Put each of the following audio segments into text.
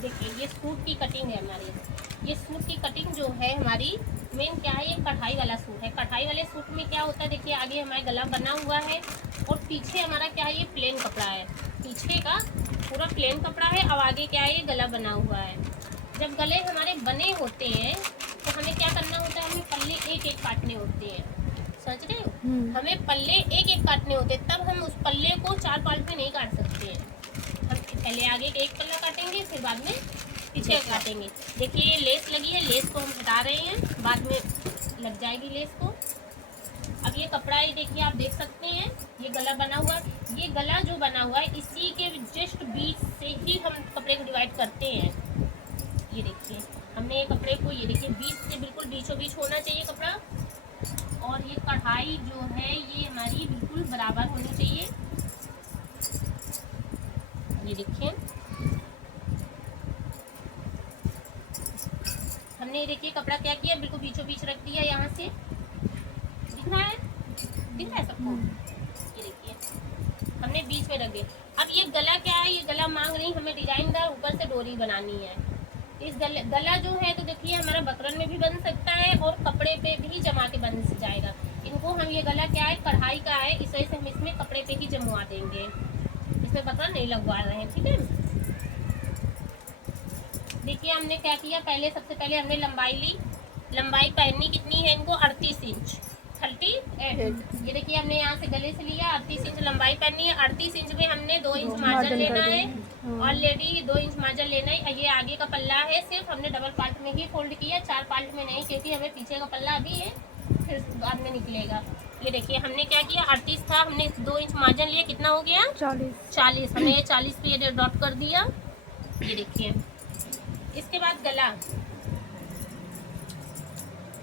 देखिए ये सूट की कटिंग है हमारी। ये सूट की कटिंग जो है हमारी मेन क्या है, ये कढ़ाई वाला सूट है। कढ़ाई वाले सूट में क्या होता है, देखिए आगे हमारा गला बना हुआ है और पीछे हमारा क्या है, ये प्लेन कपड़ा है। पीछे का पूरा प्लेन कपड़ा है और आगे क्या है, ये गला बना हुआ है। जब गले हमारे बने होते हैं तो हमें क्या करना होता है, हमें पल्ले एक एक काटने होते हैं। समझ रहे हो, हमें पल्ले एक एक काटने होते हैं, तब हम उस पल्ले को 4 पार्ट में नहीं काट सकते हैं। हम पहले आगे का एक पल्ला काटेंगे, फिर बाद में पीछे का काटेंगे। देखिए ये लेस लगी है, लेस को हम हटा रहे हैं, बाद में लग जाएगी लेस को। अब ये कपड़ा है, देखिए आप देख सकते हैं ये गला बना हुआ है। ये गला जो बना हुआ है इसी के जस्ट बीच से ही हम कपड़े को डिवाइड करते हैं। ये देखिए हमने ये कपड़े को, ये देखिए बीच से बिल्कुल बीचों बीच होना चाहिए कपड़ा। और ये कढ़ाई जो है ये हमारी बिल्कुल बराबर होनी चाहिए। ये देखिए हमने, देखिए कपड़ा क्या किया, बिल्कुल बीचों बीच रख दिया। यहाँ से दिख रहा है, दिख रहा है सबको। ये देखिए हमने बीच में रख दिया। अब ये गला क्या है, ये गला मांग रही हमें डिजाइनदार, ऊपर से डोरी बनानी है। इस गला जो है तो देखिए हमारा बकरन में भी बन सकता है और कपड़े पे भी जमा के बन जाएगा। इनको हम, ये गला क्या है कढ़ाई का है, इस वजह से हम इसमें कपड़े पे ही जमवा देंगे, इसमें बकरन नहीं लगवा रहे हैं। ठीक है, देखिए हमने क्या किया, पहले सबसे पहले हमने लंबाई ली। लंबाई पहननी कितनी है इनको, 38 इंच, 38। ये देखिए हमने यहाँ से गले से लिया 38 इंच लंबाई पहननी है। 38 इंच में हमने 2 इंच मार्जिन लेना है, ऑलरेडी 2 इंच मार्जिन लेना है। ये आगे का पल्ला है, सिर्फ हमने डबल पार्ट में ही फोल्ड किया, 4 पार्ट में नहीं, क्योंकि हमें पीछे का पल्ला अभी है, फिर बाद में निकलेगा। ये देखिए हमने क्या किया, 38 था, हमने 2 इंच मार्जिन लिया, कितना हो गया 40। हमने ये 40 पे ये डॉट कर दिया। ये देखिए इसके बाद गला।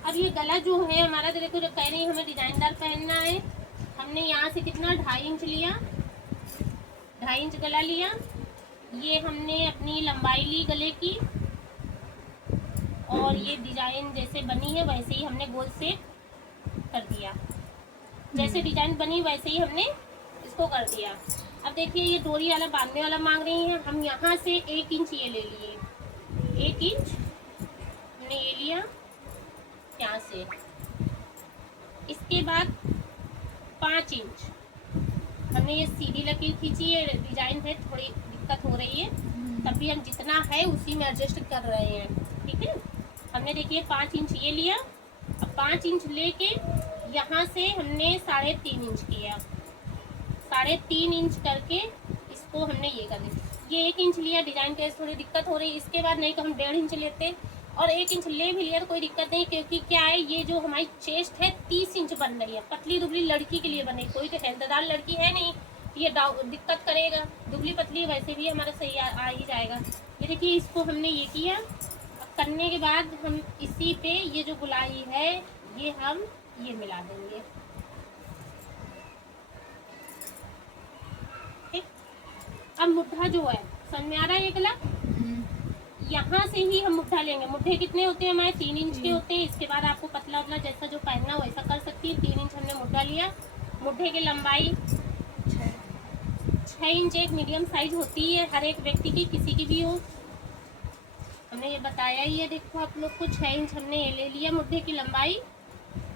अब ये गला जो है हमारा, देखो जो कह रही है हमें डिजाइनदार पहनना है, हमने यहाँ से कितना 2.5 इंच लिया, 2.5 इंच गला लिया। ये हमने अपनी लंबाई ली गले की और ये डिजाइन जैसे बनी है वैसे ही हमने गोल से कर दिया, जैसे डिजाइन बनी वैसे ही हमने इसको कर दिया। अब देखिए ये डोरी वाला बांधने वाला मांग रही है, हम यहाँ से 1 इंच ये ले लिए, 1 इंच हमने ये लिया यहाँ से। इसके बाद 5 इंच हमने ये सीधी लकीर खींची है, डिजाइन है थोड़ी दिक्कत हो रही है, तब भी हम जितना है उसी में एडजस्ट कर रहे हैं। ठीक है, हमने देखिए 5 इंच ये लिया। अब 5 इंच लेके यहाँ से हमने 3.5 इंच किया, 3.5 इंच करके इसको हमने ये कर दिया। ये 1 इंच लिया, डिजाइन के थोड़ी दिक्कत हो रही है। इसके बाद नहीं तो हम 1.5 इंच लेते, और 1 इंच ले भी लिया तो कोई दिक्कत नहीं, क्योंकि क्या है ये जो हमारी चेस्ट है 30 इंच बन रही है, पतली दुबली लड़की के लिए बने, कोई तो हेल्थदार लड़की है नहीं, ये दिक्कत करेगा। दुबली पतली वैसे भी हमारा सही आ ही जाएगा। ये देखिए इसको हमने ये किया। करने के बाद हम इसी पे ये जो गुलाई है ये हम ये मिला देंगे। ठीक, अब मुट्ठा जो है समझ में आ रहा है, ये गला यहाँ से ही हम मुट्ठा लेंगे। मुट्ठे कितने होते हैं हमारे, 3 इंच के होते हैं। इसके बाद आपको पतला उतला जैसा जो पहनना हो वैसा कर सकती है। 3 इंच हमने मुट्ठा लिया। मुट्ठे की लंबाई 6 इंच एक मीडियम साइज होती है हर एक व्यक्ति की, किसी की भी हो, हमने ये बताया ही है। देखो आप लोग को 6 इंच हमने ये ले लिया मुट्ठे की लंबाई,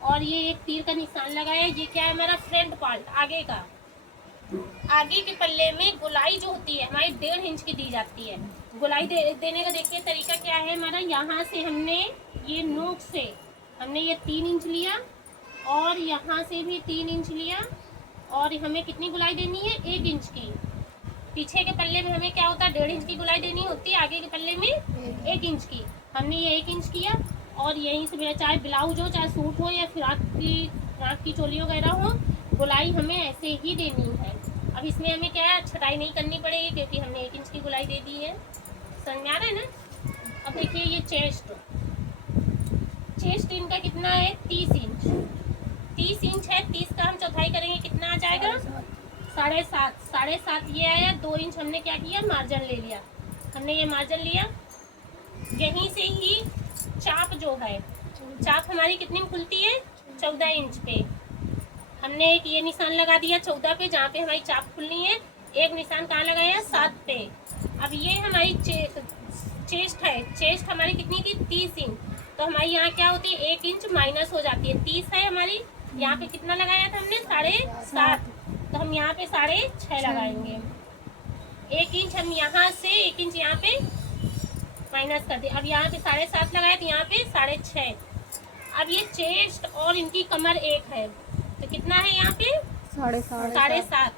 और ये एक तीर का निशान लगाया। ये क्या है हमारा फ्रंट पार्ट, आगे का। आगे के पल्ले में गुलाई जो होती है हमारी 1.5 इंच की दी जाती है। गुलाई देने का देखिए तरीका क्या है हमारा, यहाँ से हमने ये नोक से हमने ये 3 इंच लिया और यहाँ से भी 3 इंच लिया, और हमें कितनी गुलाई देनी है, 1 इंच की। पीछे के पल्ले में हमें क्या होता है 1.5 इंच की गुलाई देनी होती है, आगे के पल्ले में 1 इंच की। हमने ये 1 इंच किया, और यहीं से मेरा चाहे ब्लाउज हो, चाहे सूट हो, या फ्रॉक की चोली वगैरह हो, गुलाई हमें ऐसे ही देनी है। अब इसमें हमें क्या है छटाई नहीं करनी पड़ेगी, क्योंकि हमने 1 इंच की गुलाई दे दी है। समझ में आ रहा है ना। अब देखिए ये चेस्ट इनका कितना है, 30 इंच। 30 इंच है, 30 का हम चौथाई करेंगे, कितना आ जाएगा 7.5। 7.5 ये आया। 2 इंच हमने क्या किया, मार्जिन ले लिया। हमने ये मार्जिन लिया, यहीं से ही चाप जो है, चाप हमारी कितनी में खुलती है, 14 इंच पे। हमने एक ये निशान लगा दिया 14 पे, जहाँ पे हमारी चाप खुलनी है। एक निशान कहाँ लगाया, 7 पे। अब ये हमारी चेस्ट है, चेस्ट हमारी कितनी थी, 30 इंच। तो हमारी यहाँ क्या होती है, 1 इंच माइनस हो जाती है, 30 है हमारी। यहाँ पे कितना लगाया था हमने, 7.5। तो हम यहाँ पे 6.5 लगाएंगे। 1 इंच हम यहाँ से 1 इंच यहाँ पे माइनस कर दिया। अब यहाँ पे 7.5 लगाया, तो यहाँ पे 6.5। अब ये चेस्ट और इनकी कमर एक है, तो कितना है यहाँ पे, 7.5।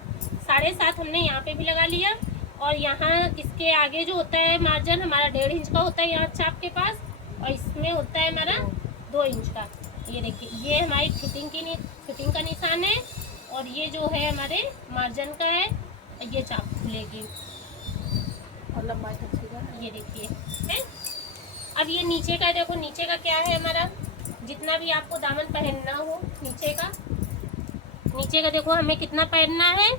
7.5 हमने यहाँ पे भी लगा लिया। और यहाँ इसके आगे जो होता है मार्जिन हमारा 1.5 इंच का होता है यहाँ चाप के पास, और इसमें होता है हमारा 2 इंच का। ये देखिए, ये हमारी फिटिंग का निशान है, और ये जो है हमारे मार्जिन का है, ये चाप खुलेगी और लंबाई ये देखिए है। अब ये नीचे का देखो, नीचे का क्या है हमारा, जितना भी आपको दामन पहनना हो नीचे का देखो हमें कितना पहनना है,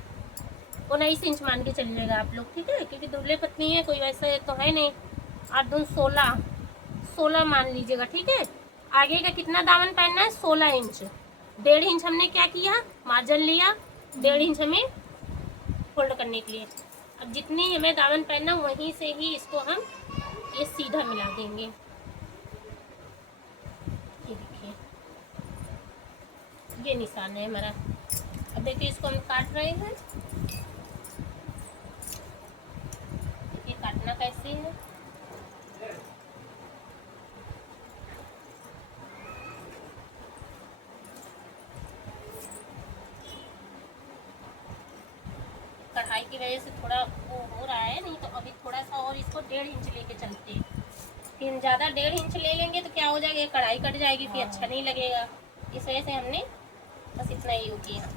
19 इंच मान के चलिएगा आप लोग, ठीक है, क्योंकि दुबले पतली है, कोई वैसे तो है नहीं। 8 दूनी 16 मान लीजिएगा, ठीक है। आगे का कितना दामन पहनना है, 16 इंच। 1.5 इंच हमने क्या किया, मार्जिन लिया, 1.5 इंच हमें फोल्ड करने के लिए। अब जितनी हमें दामन पहनना वहीं से ही इसको हम ये सीधा मिला देंगे। ये देखिए, ये निशान है हमारा। अब देखिए इसको हम काट रहे हैं, ये काटना कैसे है, कढ़ाई की वजह से थोड़ा वो हो रहा है, नहीं तो अभी थोड़ा सा और इसको 1.5 इंच लेके चलते हैं। फिर ज़्यादा 1.5 इंच ले लेंगे तो क्या हो जाएगा, कढ़ाई कट जाएगी, फिर अच्छा नहीं लगेगा। इस वजह से हमने बस इतना ही हो किया।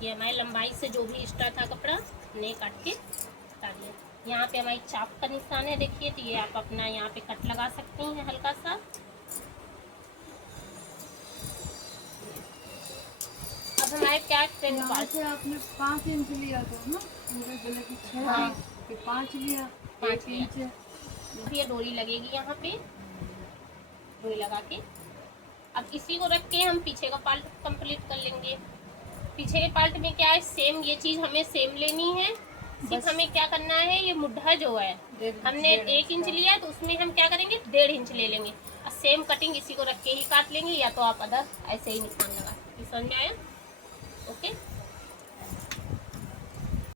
ये हमारी लंबाई से जो भी एक्स्ट्रा था कपड़ा हमने काट के हटा दिया। यहाँ पे हमारी चाप का निशान है, देखिए, तो ये आप अपना यहाँ पे कट लगा सकती हैं हल्का सा। अब हमारे क्या से आपने 5 इंच लिया था ना, गले की 6, हाँ, 5 लिया, 5 इंच। ये डोरी लगेगी यहाँ पे, डोरी लगा के अब इसी को रख के हम पीछे का पार्ट कंप्लीट कर लेंगे। पीछे के पार्ट में क्या है, सेम ये चीज़ हमें सेम लेनी है, सिर्फ हमें क्या करना है, ये मुड्ढा जो है हमने 1 इंच लिया है, तो उसमें हम क्या करेंगे, 1.5 इंच ले लेंगे और सेम कटिंग इसी को रख के ही काट लेंगे, या तो आप अदर ऐसे ही निशान लगा। समझ में आया।